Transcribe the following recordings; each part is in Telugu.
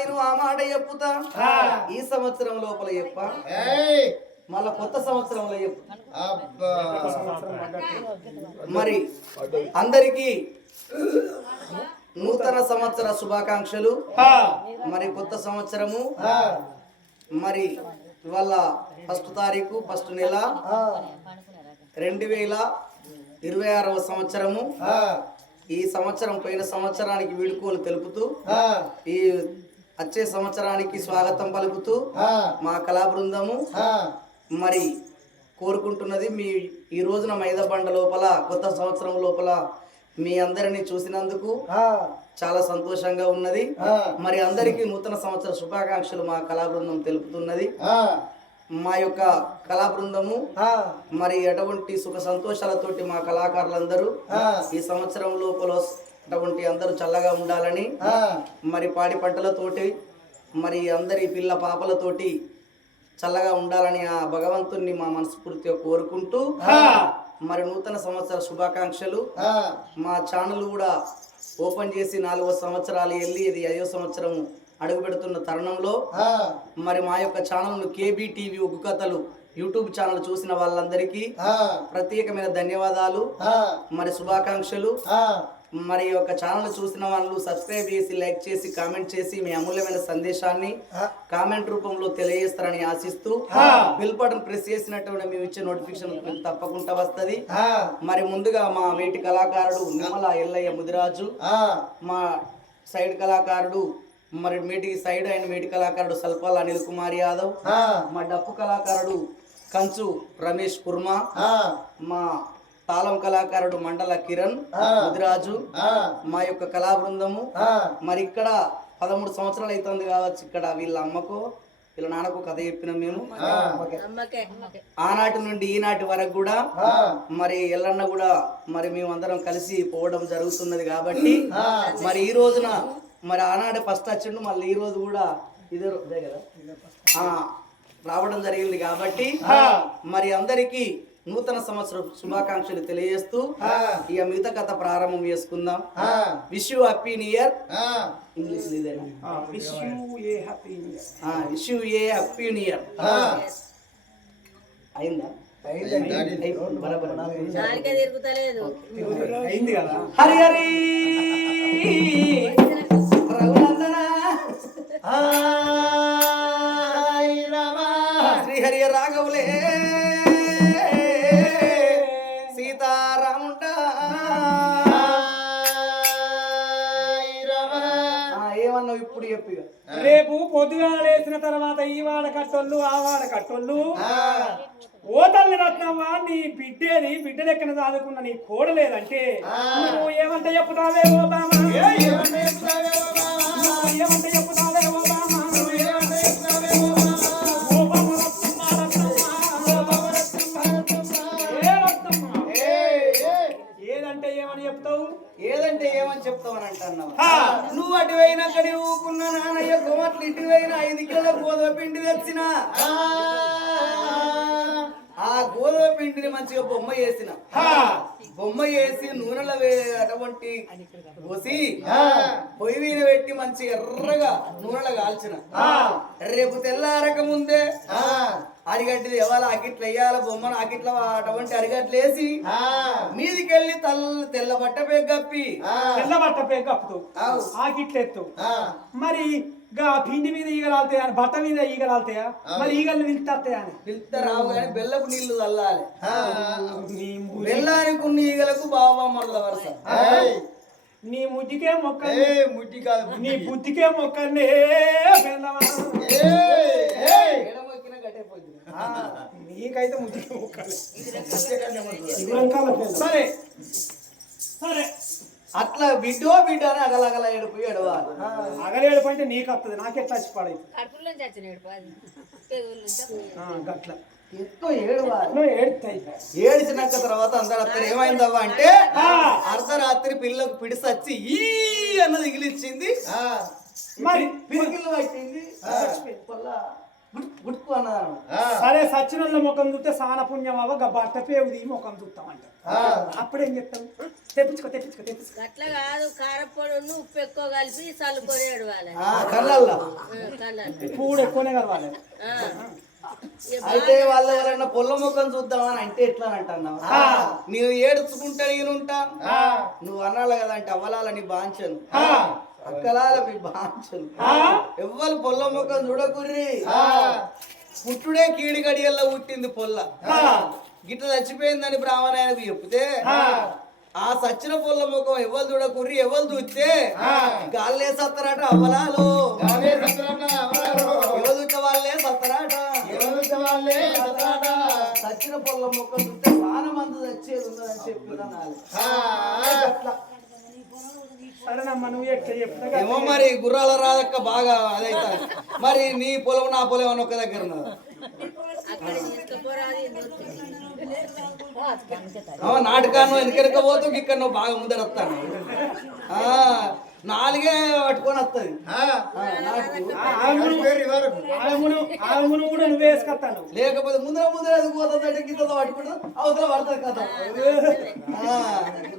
నేను ఆ మాట చెప్పుతా? ఈ సంవత్సరం లోపల చెప్ప? మళ్ళా కొత్త సంవత్సరంలో చెప్పు. మరి అందరికీ నూతన సంవత్సర శుభాకాంక్షలు. మరి కొత్త సంవత్సరము. మరి ఇవాళ ఫస్ట్ తారీఖు ఫస్ట్ నెల. రెండు వేల ఇరవై ఆరవ సంవత్సరము. ఈ సంవత్సరం పోయిన సంవత్సరానికి వీడుకోలు తెలుపుతూ ఈ వచ్చే సంవత్సరానికి స్వాగతం పలుకుతూ మా కళా బృందము మరి కోరుకుంటున్నది మీ ఈ రోజున మైదబండ లోపల కొత్త సంవత్సరం లోపల మీ అందరిని చూసినందుకు చాలా సంతోషంగా ఉన్నది. మరి అందరికీ నూతన సంవత్సర శుభాకాంక్షలు మా కళా బృందం తెలుపుతున్నది మా యొక్క కళా బృందము మరి ఎటువంటి సుఖ సంతోషాలతోటి మా కళాకారులందరూ ఈ సంవత్సరం లోపల అటువంటి అందరూ చల్లగా ఉండాలని మరి పాడి పంటలతోటి మరి అందరి పిల్ల పాపలతోటి చల్లగా ఉండాలని ఆ భగవంతుణ్ణి మా మనస్ఫూర్తిగా కోరుకుంటూ మరి నూతన సంవత్సర శుభాకాంక్షలు. మా ఛానల్ కూడా ఓపెన్ చేసి నాలుగో సంవత్సరాలు వెళ్ళి ఇది ఐదో సంవత్సరం అడుగు పెడుతున్న తరుణంలో మరి మా యొక్క ఛానల్ కేబీ టీవీ ఉగ్గు కథలు యూట్యూబ్ ఛానల్ చూసిన వాళ్ళందరికీ ప్రత్యేకమైన ధన్యవాదాలు. మరి శుభాకాంక్షలు. మరి యొక్క ఛానల్ చూసిన వాళ్ళు సబ్స్క్రైబ్ చేసి లైక్ చేసి కామెంట్ చేసి మీ అమూల్యమైన సందేశాన్ని కామెంట్ రూపంలో తెలియజేస్తారని ఆశిస్తూ బిల్ బటన్ ప్రెస్ చేసినటువంటి మేము ఇచ్చే నోటిఫికేషన్ తప్పకుండా వస్తది. మరి ముందుగా మా మేటి కళాకారుడు నిమ్మల ఎల్లయ్య ముదిరాజు మా సైడ్ కళాకారుడు మరి మేటి సైడ్ అండ్ మేటి కళాకారుడు సల్పాల్ అనిల్ కుమార్ యాదవ్ మా డప్పు కళాకారుడు కంచు రమేష్ కుర్మా మా తాళం కళాకారుడు మండల కిరణ్ ముదిరాజు మా యొక్క కళా బృందము. మరి ఇక్కడ పదమూడు సంవత్సరాలు అవుతుంది కావచ్చు ఇక్కడ వీళ్ళ అమ్మకు వీళ్ళ నాన్నకు కథ చెప్పిన మేము. ఆనాటి నుండి ఈనాటి వరకు కూడా మరి ఎల్లన్న కూడా మరి మేమందరం కలిసి పోవడం జరుగుతున్నది కాబట్టి మరి ఈ రోజున మరి ఆనాడు ఫస్ట్ వచ్చిండు మళ్ళీ ఈ రోజు కూడా ఇదే కదా? ఆ, రావడం జరిగింది కాబట్టి మరి అందరికీ నూతన సంవత్సర శుభాకాంక్షలు తెలియజేస్తూ ఇక మిగతా కథ ప్రారంభం చేసుకుందాం. Wish you happy new year English ఇదేనా wish you a happy new year అయిందా? హరి హరి! రఘునందన! శ్రీహరి రాఘవులే! పొద్దుగా లేచిన తర్వాత ఈ వాడ కట్టోళ్ళు ఆ వాడ కట్టోళ్ళు ఓ తల్లి రత్నమ్మ నీ బిడ్డేది బిడ్డ లెక్కన చదువుకున్న నీ కోడలేదంటే నువ్వు ఏమంటే చెప్పుతావే ఓ బామ ఏమంటే నానయ్య కోమట్లు ఇటు పోయినా ఐదు కిలోల గోధుమ పిండి తెచ్చిన. ఆ గోధుమ పిండిని మంచిగా బొమ్మ చేసిన బొమ్మ చేసి నూనెలో వే- అటువంటి పోసి పొయ్యి మీద పెట్టి మంచి ఎర్రగా నూనెలో కాల్చిన. రేపు తెల్లారక ముందే అరిగడ్డది ఎవరు అగిట్ల వేయాల బొమ్మను అగిట్ల అటువంటి అరిగట్లు వేసి మీదికెళ్ళి తల్ తెల్ల బట్ట పే గప్పి తెల్ల బట్ట పే కప్పుతావు ఆవు. ఆ గిట్లెత్తు మరి గా పిండి మీద ఈగలు ఆలుతాయా అని బట్ట మీద ఈగలు ఆలుతాయా మరి ఈగలు పిలుస్తాయా అని. రావు కానీ బెల్లపు నీళ్ళు చల్లాలి. నీ ము- బెల్లానికి ఉన్న ఈగలకు బాబామ్మల వరుస. నీ ముద్దికే మొక్క ముట్టి కాదు నీ బుద్ధికే మొక్కనే నీకైతే ముద్దికే పెందం. సరే. సరే. అట్లా బిడ్డో బిడ్డ అని అగలగల ఎడుపు ఎడవాలి అగలేడు పంటే నీకు వస్తుంది నాకెట్లా వచ్చి పడైతే. గట్ల. ఎంతో ఏడవాలి? నువ్వు ఏడుతాయి? ఏడిచినాక తర్వాత అందరూ అత్తరు ఏమైందవ్వా? అంటే ఆ. అర్ధరాత్రి పిల్లకు పిడిసచ్చి ఈ అన్నది ఇగిలిచ్చింది. మరి పిరికిళ్ళు పట్టింది. సరే సచ్చినోళ్ళ ముఖం చూస్తే సాన పుణ్యం అవ్వ గా బట్ట పేవుది ముఖం చూస్తామంట. అప్పుడేం చెప్తాం తెప్పించుకో తెప్పించుకో తెప్పించుకో. అట్లా కాదు కారపొడి ఉప్పు ఎక్కువ కలిపి చల్లుకొని ఏడవాలి పూడు ఎక్కువనే కలవాలి అయితే వాళ్ళ ఎవరైనా పొల్ల ముఖం చూద్దామని అంటే ఎట్లా అంటున్నావు ఆ. నేను ఏడుచుకుంటా నేనుంటా? నువ్వు అన్నాళ్ళ కదా అంటే అవ్వలాల నీ బాంచను ఆ, అక్కలాల ఎవ్వరు పొల్ల ముఖం చూడకుర్రి పుట్టుడే కీడి గడియల్లో పుట్టింది పొల్ల. గిట్ల చచ్చిపోయిందని బ్రాహ్మణాయనకు చెప్తే ఆ. సచ్చిన పొల్ల ముఖం ఎవరు చూడకుర్రి ఎవరు చూస్తే ఆ. గాల్లే సత్తరాట అవ్వలాలు అవే సత్రాట, అవరాలు. ఎవరు చూస్తే వాళ్ళే సత్తరాట. సచ్చిన పొల్ల ముఖం చూస్తే చాలా మంది చచ్చేది ఉన్నదని చెప్పిన ఆ, ఏమో మరి గుర్రాల రాదక్క బాగా అదైతే మరి నీ పొలం నా పొలం అని ఒక దగ్గర నాటకాన్ని వెనకెనక పోతూ ఇక్కడ నువ్వు బాగా ముందర వస్తాను ఆ, నాలుగే పట్టుకొని వస్తుంది ఆ, నాకు ఆమె పేరు ఇవ్వరకు. ఆమెను ఆమెను కూడా నువ్వు వేసుకొస్తాను లేకపోతే ముందర ముందర అది పోతుంది గిత్త పట్టుకుంటుంది అవతల పడుతుంది కదా. ఆ,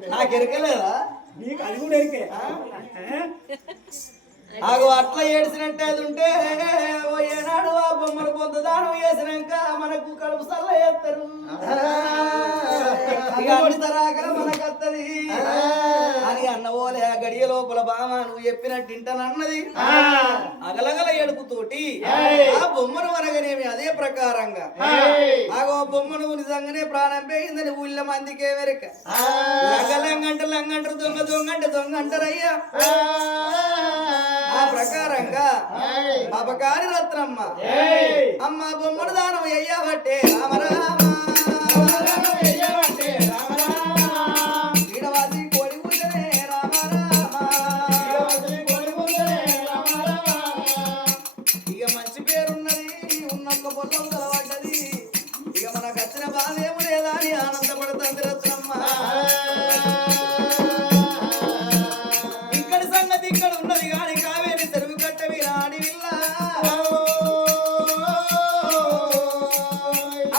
నాకు ఎరకలేదా నీకు అది కూడా ఎరికే ఆ? ఆగు అట్లా ఏడ్చినట్టే అది ఉంటే ఓ ఏనాడు ఆ బొమ్మను పొంద దానం వేసినాక మనకు కడుపు సల్ల చేస్తారు ఇక అన్ని తరాకల మనకు వత్తది అని అన్నవోలే ఆ గడియ లోపల బామ నువ్వు చెప్పినట్టు ఇంటనన్నది అగలగల ఎడుపుతోటి ఆ బొమ్మను అనగానేమి అదే ప్రకారంగా. ఆగో ఆ బొమ్మను నిజంగానే ప్రాణం పోయిందని ఊళ్ళో మందికే వెరక. లంగంట లంగంటారు దొంగ దొంగ అంటే దొంగ అంటారయ్యా ఆ, ప్రకారంగా. పాపకారి రత్నమ్మ. అమ్మ బొమ్మడు దానం అయ్యాబట్టే రామరామ అని ఆనందపడుతుంది రత్నమ్మ ఇక్కడి సంగతి ఇక్కడ ఉన్నది కానీ కావేరి చెరువు కట్టవి రాడి విల్ల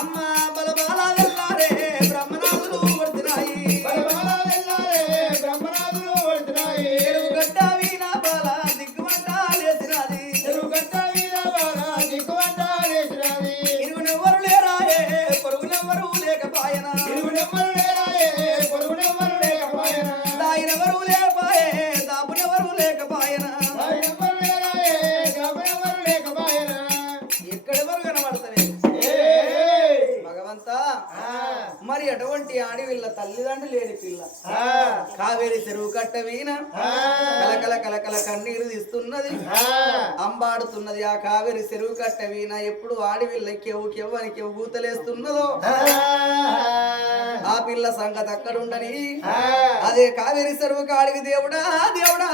అమ్మ బలబాల మరి అటువంటి ఆడివిల్ల తల్లిదండ్రులు లేని పిల్ల. కావేరి చెరువు కట్ట వీణ కలకల కలకల కన్నీరు తీస్తున్నది. అంబాడుతున్నది ఆ కావేరి చెరువు కట్ట వీణ ఎప్పుడు ఆడివిల్ల కెవ్వు కెవ్వు అని కెవ్వు గూతలేస్తున్నదో ఆ, పిల్ల సంగతి అక్కడుండని. అదే కావేరి చెరువు కాడికి దేవుడా దేవుడా.